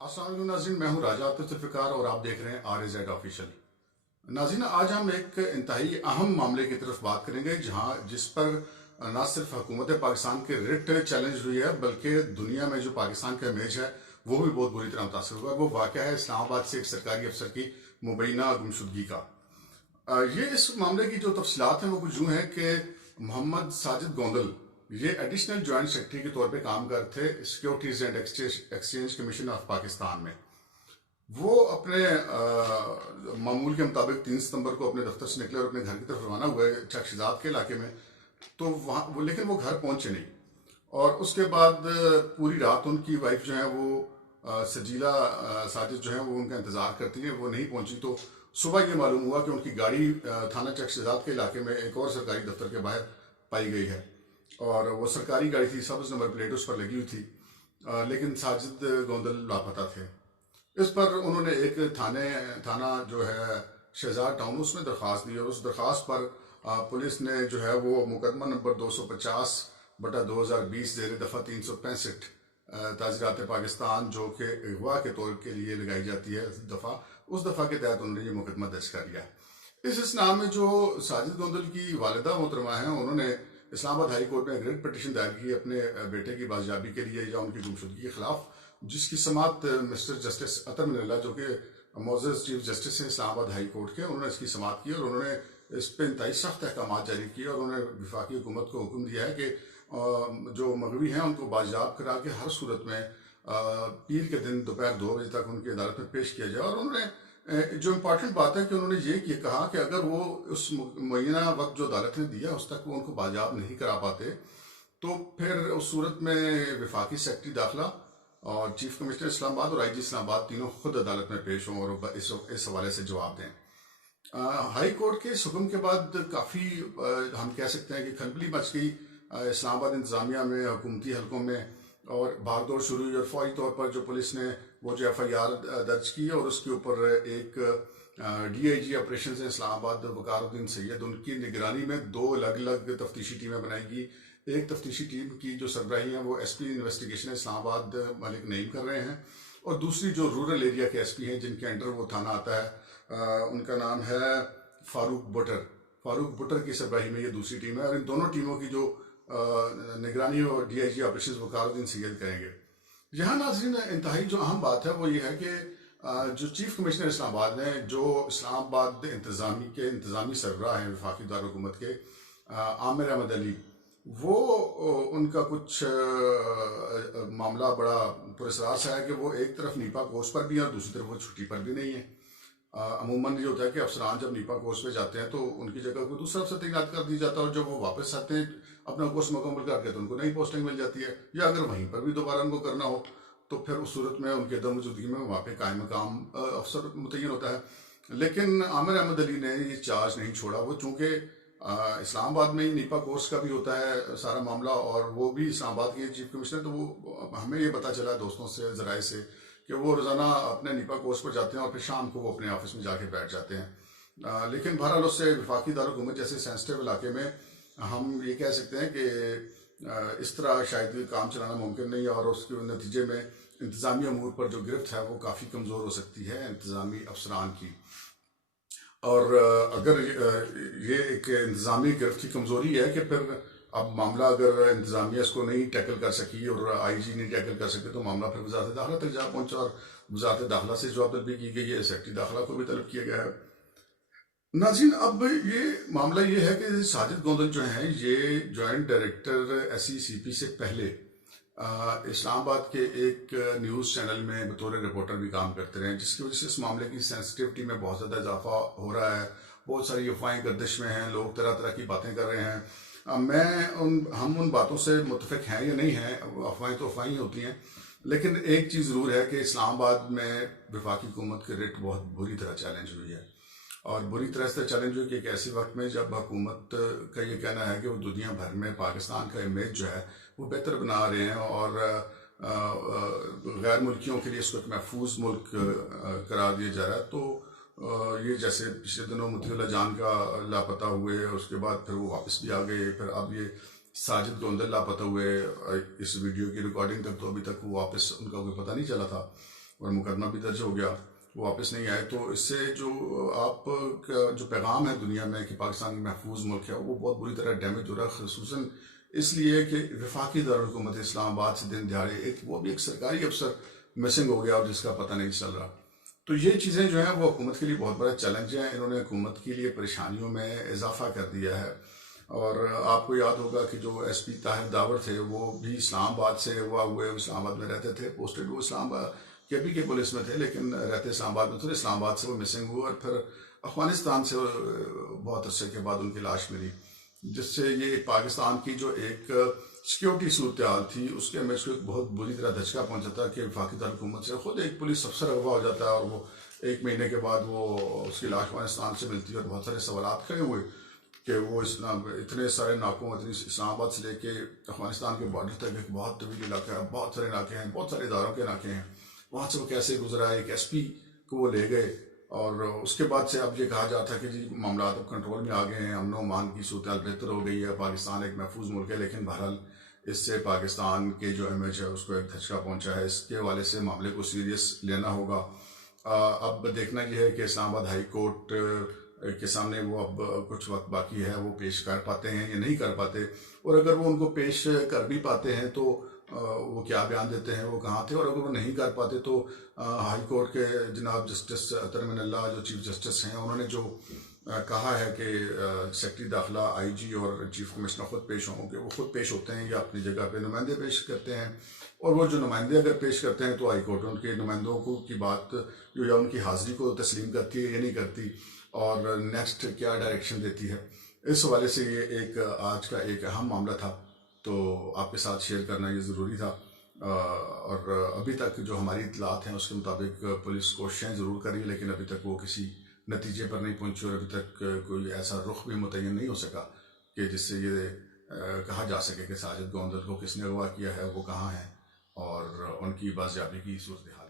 अस्सलाम वालेकुम नाज़रीन, मैं हूँ राजा आतिफ ज़ुल्फ़िकार और आप देख रहे हैं RAZ ऑफिशियल। नाज़रीन, आज हम एक इंतहाई अहम मामले की तरफ बात करेंगे जिस पर न सिर्फ हुकूमत पाकिस्तान के रिट चैलेंज हुई है, बल्कि दुनिया में जो पाकिस्तान का इमेज है वो भी बहुत बुरी तरह मुतासर हुआ है। वो वाक़या है इस्लामाबाद से एक सरकारी अफसर की मुबैना गुमशुदगी का। ये इस मामले की जो तफसीलात हैं वो कुछ यूँ हैं कि मोहम्मद साजिद गोंदल ये एडिशनल जॉइंट सेक्रेटरी के तौर पे काम करते थे securities and exchange commission of Pakistan में। वो अपने मामूल के मुताबिक 3 सितंबर को अपने दफ्तर से निकले और अपने घर की तरफ रवाना हुए चकशदात के इलाके में। तो वहाँ लेकिन वो घर पहुँचे नहीं, और उसके बाद पूरी रात उनकी वाइफ जो है वो सजीला साजिद जो है वो उनका इंतज़ार करती हैं, वो नहीं पहुँची। तो सुबह ये मालूम हुआ कि उनकी गाड़ी थाना चकशदात के इलाके में एक और सरकारी दफ्तर के बाहर पाई गई है, और वो सरकारी गाड़ी थी, सब्ज़ नंबर प्लेट उस पर लगी हुई थी, लेकिन साजिद गोंदल लापता थे। इस पर उन्होंने एक थाना जो है शहजाद टाउन उसमें दरख्वास्त दी, और उस दरख्वास्त पर पुलिस ने जो है वो मुकदमा नंबर 250/2020 ज़ेर दफ़ा 365 ताज़ीरात पाकिस्तान जो कि अगवा के तौर के लिए लगाई जाती है उस दफ़ा के तहत उन्होंने ये मुकदमा दर्ज कर लिया। इस नाम में जो साजिद गोंदल की वालिदा मोहतरमा हैं, उन्होंने इस्लामाबाद हाई कोर्ट में रिट पटिशन दायर की अपने बेटे की बाजियाबी के लिए या उनकी गुमशुदगी के खिलाफ, जिसकी समात मिस्टर जस्टिस अतर मिनल्ला जो कि मोअज़्ज़ज़ चीफ जस्टिस हैं इस्लामाबाद हाई कोर्ट के, उन्होंने इसकी समात की और उन्होंने इस पर इंतहाई सख्त अहकाम जारी किए, और उन्होंने वफाकी हुकूमत को हुक्म दिया है कि जो मगवी हैं उनको बाजियाब करा के हर सूरत में पीर के दिन दोपहर 2 बजे तक उनकी अदालत में पेश किया जाए। और उन्होंने जो इम्पॉर्टेंट बात है कि उन्होंने ये कहा कि अगर वो उस मुअय्यना वक्त जो अदालत ने दिया उस तक वो उनको बाजियाब नहीं करा पाते, तो फिर उस सूरत में वफाकी सेक्रेटरी दाखिला और चीफ कमिश्नर इस्लामाबाद और IG इस्लामाबाद तीनों खुद अदालत में पेश हों और इस हवाले से जवाब दें। हाई कोर्ट के इस हुक्म के बाद काफ़ी हम कह सकते हैं कि खलबली मच गई इस्लामाबाद इंतज़ामिया में, हुकूमती हलकों में, और भागदौड़ शुरू हुई। और फौरी तौर पर जो पुलिस ने वो जो FIR दर्ज की और उसके ऊपर एक DIG ऑपरेशन है इस्लामाबाद वकारुद्दीन सैयद, उनकी निगरानी में 2 अलग अलग तफ्तीशी टीमें बनाई गई। एक तफ्तीशी टीम की जो सरबराही हैं वो SP इन्वेस्टिगेशन इस्लामाबाद मलिक नईम कर रहे हैं, और दूसरी जो रूरल एरिया के SP हैं जिनके अंडर वो थाना आता है, उनका नाम है फारूक बुटर की सरबराही में ये दूसरी टीम है। और इन दोनों टीमों की जो निगरानी और DIG ऑपरेशन वकारुद्दीन सैयद करेंगे। यहाँ नाज़रीन इंतहाई जो अहम बात है वो ये है कि जो चीफ कमिश्नर इस्लामाबाद ने, जो इस्लामाबाद इंतज़ामी सरबराह हैं वफाकी दारुल-हुकूमत के आमिर अहमद अली, वो उनका कुछ मामला बड़ा पुरस्कार सा है कि वो एक तरफ नीपा कोर्स पर भी है और दूसरी तरफ वो छुट्टी पर भी नहीं है। अमूमन ये होता है कि अफसरान जब नीपा कोर्स पे जाते हैं तो उनकी जगह कोई दूसरा अफसर तैनात कर दिया जाता है, और जब वो वापस आते हैं अपना कोर्स मुकम्मल करके तो उनको नई पोस्टिंग मिल जाती है, या अगर वहीं पर भी दोबारा उनको करना हो तो फिर उस सूरत में उनकी अदम मौजूदगी में वहाँ पे कायम मकाम अफसर मुतय्यन होता है। लेकिन आमिर अहमद अली ने ये चार्ज नहीं छोड़ा। वो चूँकि इस्लामाबाद में ही नीपा कोर्स का भी होता है सारा मामला, और वो भी इस्लामाबाद के चीफ कमिश्नर, तो वो हमें ये पता चला दोस्तों से ज़राए से कि वो रोज़ाना अपने नीपा कोर्स पर जाते हैं और फिर शाम को वो अपने ऑफिस में जाके बैठ जाते हैं। लेकिन बहरहाल उससे वफाकी दारुल-हुकूमत जैसे सेंसिटिव इलाके में हम ये कह सकते हैं कि इस तरह शायद काम चलाना मुमकिन नहीं है, और उसके नतीजे में इंतज़ामी अमूर पर जो गिरफ्त है वो काफ़ी कमज़ोर हो सकती है इंतज़ामी अफसरान की। और अगर ये एक इंतज़ामी गिरफ्त की कमज़ोरी है कि फिर अब मामला अगर इंतज़ामिया इसको नहीं टैकल कर सकी और IG नहीं टैकल कर सके तो मामला फिर वज़ारत दाखिला तक जा पहुँचा, और वज़ारत दाखिला से जवाब तलब भी की गई है, सेक्रेटरी दाखिला को भी तलब किया गया है। नाज़रीन, अब ये मामला ये है कि साजिद गोंदल जो हैं ये जॉइंट डायरेक्टर SECP से पहले इस्लामाबाद के एक न्यूज़ चैनल में बतौर रिपोर्टर भी काम करते रहे, जिसकी वजह से इस मामले की सेंसिटिविटी में बहुत ज़्यादा इजाफा हो रहा है। बहुत सारी अफवाहें गर्दिश में हैं, लोग तरह तरह की बातें कर रहे हैं। हम उन बातों से मुत्तफिक हैं या नहीं हैं, अफवाहें तो अफवाहें ही होती हैं, लेकिन एक चीज़ ज़रूर है कि इस्लामाबाद में वफाकी हुकूमत की रिट बहुत बुरी तरह चैलेंज हुई है, और बुरी तरह से चैलेंज हुई कि एक ऐसे वक्त में जब हुकूमत का ये कहना है कि वो दुनिया भर में पाकिस्तान का इमेज जो है वो बेहतर बना रहे हैं, और गैर मुल्कियों के लिए इसको एक महफूज मुल्क करार दिया जा रहा है। तो ये जैसे पिछले दिनों मुतीउल्लाह जान का लापता हुए, उसके बाद फिर वो वापस भी आ गए, फिर अब ये साजिद गोंदल लापता हुए, इस वीडियो की रिकॉर्डिंग तक तो अभी तक वो वापस उनका कोई पता नहीं चला था। اور مقدمہ بھی درج ہو گیا، وہ واپس نہیں آئے. تو اس سے جو آپ کا جو پیغام ہے دنیا میں کہ پاکستان ایک محفوظ ملک ہے، وہ بہت بری طرح ڈیمیج ہو رہا ہے، خصوصاً اس لیے کہ وفاقی دارالحکومت اسلام آباد سے دن دہاڑے وہ بھی ایک سرکاری افسر مسنگ ہو گیا اور جس کا پتہ نہیں چل رہا. تو یہ چیزیں جو ہیں وہ حکومت کے لیے بہت بڑا چیلنج ہیں. انہوں نے حکومت کے لیے پریشانیوں میں اضافہ کر دیا ہے. اور آپ کو یاد ہوگا کہ جو ایس پی طاہر داور تھے وہ بھی اسلام آباد سے ہوا ہوئے، اسلام آباد میں رہتے تھے، پوسٹڈ وہ اسلام آباد کے پی کے پولیس میں تھے، لیکن رہتے اسلام آباد میں تھے. اسلام آباد سے وہ مسنگ ہوئے اور پھر افغانستان سے بہت عرصے کے بعد ان کی لاش ملی، جس سے یہ پاکستان کی جو ایک سیکیورٹی صورتحال تھی اس کے اندر کو ایک بہت بری طرح دھچکا پہنچا تھا کہ وفاقی دارالحکومت سے خود ایک پولیس افسر اغوا ہو جاتا ہے اور وہ 1 مہینے کے بعد وہ اس کی لاش افغانستان سے ملتی ہے. اور بہت سارے سوالات کھڑے ہوئے کہ وہ اتنے سارے ناکوں، اتنی اسلام آباد سے لے کے افغانستان کے بارڈر تک ایک بہت طویل علاقہ ہے، بہت سارے ناکے ہیں، بہت سارے اداروں کے ناکے ہیں، وہاں سے وہ کیسے گزرا ہے. ایک ایس پی کو وہ لے گئے اور اس کے بعد سے اب یہ کہا جاتا ہے کہ جی معاملات اب کنٹرول میں آ گئے ہیں، امن و امان کی صورتحال بہتر ہو گئی ہے، پاکستان ایک محفوظ ملک ہے. لیکن بہرحال اس سے پاکستان کے جو امیج ہے اس کو ایک دھچکا پہنچا ہے. اس کے حوالے سے معاملے کو سیریس لینا ہوگا. اب دیکھنا یہ ہے کہ اسلام آباد ہائی کورٹ کے سامنے وہ اب کچھ وقت باقی ہے، وہ پیش کر پاتے ہیں یا نہیں کر پاتے، اور اگر وہ ان کو پیش کر بھی پاتے ہیں تو وہ کیا بیان دیتے ہیں، وہ کہاں تھے. اور اگر وہ نہیں کر پاتے تو ہائی کورٹ کے جناب جسٹس اطہر من اللہ جو چیف جسٹس ہیں، انہوں نے جو کہا ہے کہ سیکرٹری داخلہ، آئی جی اور چیف کمشنر خود پیش ہوں گے. وہ خود پیش ہوتے ہیں یا اپنی جگہ پہ نمائندے پیش کرتے ہیں، اور وہ جو نمائندے اگر پیش کرتے ہیں تو ہائی کورٹ ان کے نمائندوں کو کی بات جو یا ان کی حاضری کو تسلیم کرتی ہے یا نہیں کرتی، اور نیکسٹ کیا ڈائریکشن دیتی ہے. اس حوالے سے یہ ایک آج کا ایک اہم معاملہ تھا، تو آپ کے ساتھ شیئر کرنا یہ ضروری تھا. اور ابھی تک جو ہماری اطلاعات ہیں اس کے مطابق پولیس کوششیں ضرور کر رہی ہے، لیکن ابھی تک وہ کسی نتیجے پر نہیں پہنچی، اور ابھی تک کوئی ایسا رخ بھی متعین نہیں ہو سکا کہ جس سے یہ کہا جا سکے کہ ساجد گوندل کو کس نے اغوا کیا ہے، وہ کہاں ہیں، اور ان کی بازیابی کی صورتحال.